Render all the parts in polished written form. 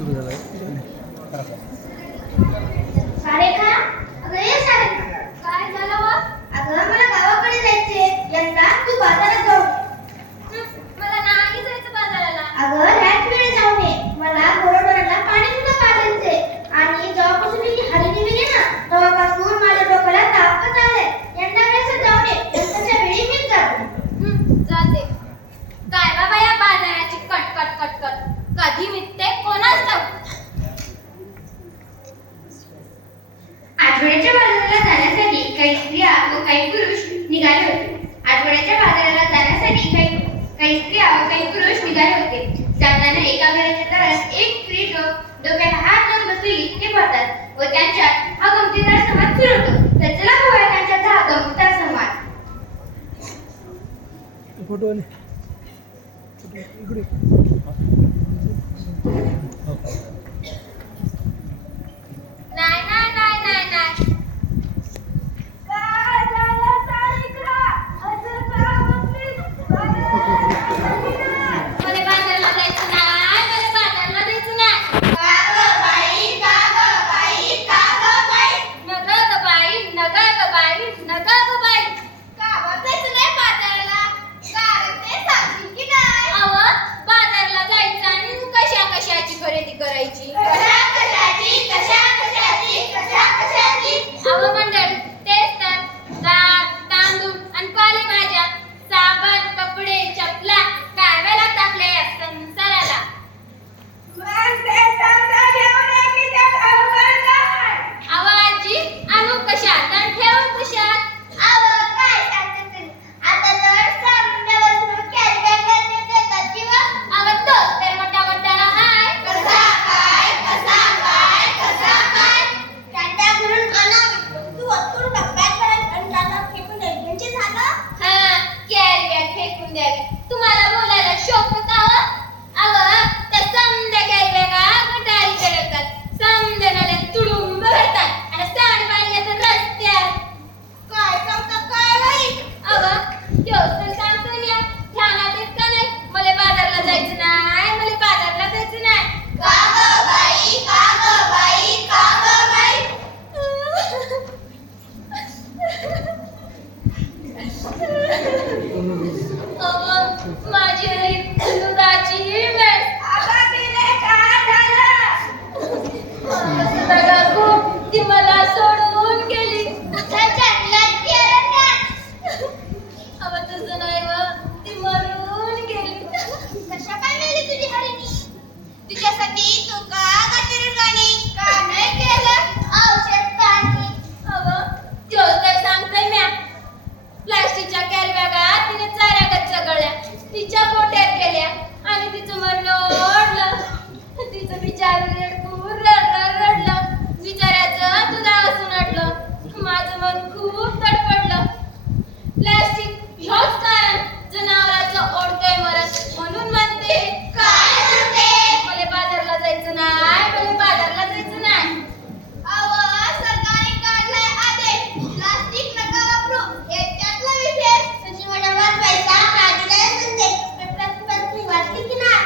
सुरू झाला सारेखा, अगं ये सारेखा. काय झालं व? अगं मला गावाकडे जायचे. यंदा तू बाजारात जाऊ. मला नाही जायचं बाजाराला. अगं ह्याच वेळी जाऊ नये. मला गुराढोरांना पाणी सुद्धा पाजायचे. आणि जेव्हापासून ही हरिणी गेली ना, तेव्हापासून माझ्या डोक्याला तापच आले. यंदा वेळेस जाऊ नये. यंदाच्या वेळी मीच जाते. जाते. काय बाबा या बाजाराची कटकट कटकट कधी मिटते कोणाच ठाऊक. आठवड्याच्या बाजाराला जाण्यासाठी काही स्त्रिया व काही पुरुष निघाले होते. आठवड्याच्या बाजाराला जाण्यासाठी काही स्त्रिया व काही पुरुष निघाले होते. जाताना एका घराच्या दारात एक स्त्री डोक्याला हात लावून बसलेली ते पडतात व त्यांच्यात हा गमतीदार संवाद सुरू होतो. तर चला बघूया त्यांच्यात हा गमतीदार संवाद. फोटो इकडे नाही नाही नाही नाही नाही. काय झालं सारिका? असं का बसलीस? मला बाजारला जायचं नाही. मला बाजारला जायचं नाही. का गं बाई, का गं बाई, का गं बाई? नग ग बाई, नग ग बाई, नग ग बाई. का बसायचं नाही बाजाराला? कारण ते सांगशील की नाही? अव बाजारला जायचं आणि कशा कशाची खरेदी करायची. अव मंडळ तेच तर डाळ तांदूळ आणि पालेभाज्या साबण कपडे चपला काय वेळ लागतात आपल्या या संसाराला. अव आजी आणू कशात आणि ठेवू कशात. अव तोच तर मोठा घोटाळा हाय. हा कॅरी बॅग फेकून द्यावी. तुम्हाला बोलायला शोभतं का व? अव त्या समद्या कॅरी बॅगा गटारी करतात. समद्या नाल्यात तुडुंब भरतात आणि सांडपाणी येतं रस्त्यात. अव त्योच तर सांगतो या. ध्यानात येत का नाही? मला बाजारला जायचं नाही. मला बाजारला जायचं नाही. अव माझी हरी दुधाची म्हैस. बघा खूप ती मला सोडून गेली. अव तसं नाही व ती मरून गेली. कशा काय मेली तुझी हरिणी? तिच्यासाठी तू का गतिरोधकाने का नाही केलं औषध पाणी? अव त्योच तर सांगतोय म्या. प्लास्टिकच्या कॅरी बॅगा तिने चाऱ्यागत चगळल्या. तिच्या पोट्यात गेल्या आणि तिचं मरण ओढलं. तिचं बिचारं रेडकूर रडलं. बिचाऱ्याचं दुधा असून अडलं. माझं मन खूप तडपडलं. प्लास्टिक ह्योच कारण जनावराचं ओढतोय मरण. म्हणून म्हणते मला बाजारला जायचं नाही. मला बाजारला जायचं नाही. सरकारने काढलाय आदेश प्लास्टिक नका वापरू. त्यातला विषय सचिवांना वाचवायचा राजूला संदेश. प्लास्टिक वाचली की नाही?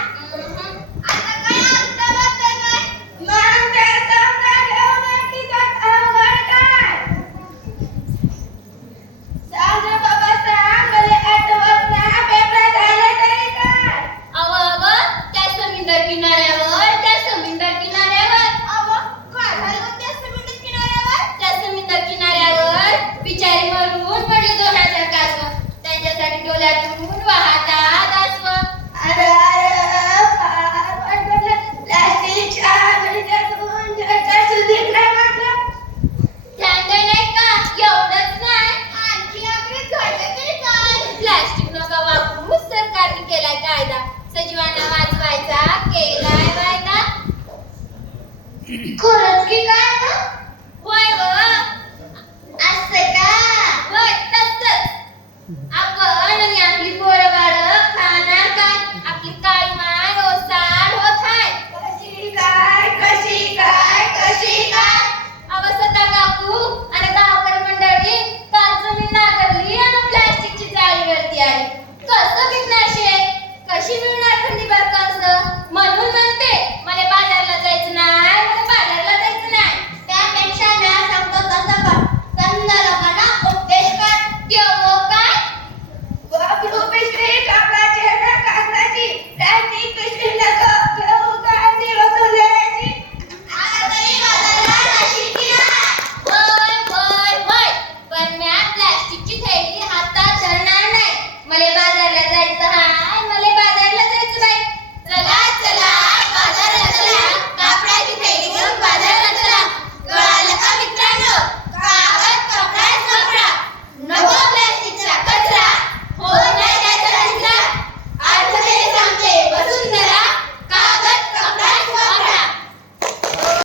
आता काय अर्थ वाटत नाही. मग त्याचा काय घेऊन की त्यात अवघड काय? सांग रे बाबा सांग. मला आठवत नाही. पेपरा झाले तरी काय? अव त्या समुद्र किनाऱ्यावर त्या समुद्र किनाऱ्यावर काय झालं त्या समुद्र किनाऱ्यावर? त्या समुद्र किनाऱ्यावर बिचारी मरून पडली 2000 कासव. त्यांच्यासाठी डोळ्यातून वाहतात अश्व. अरे फार वाटलं. प्लास्टिकच्या म्हणजे जगाचं सुधीर नाही वाटलं. ध्यान द्याय नाही का? एवढंच नाही. आणखी आपले घडलं तरी काय? प्लास्टिक नका वापरू. सरकारने केलाय कायदा. सजीवांना वाचवायचा केलाय वायदा. खरंच की काय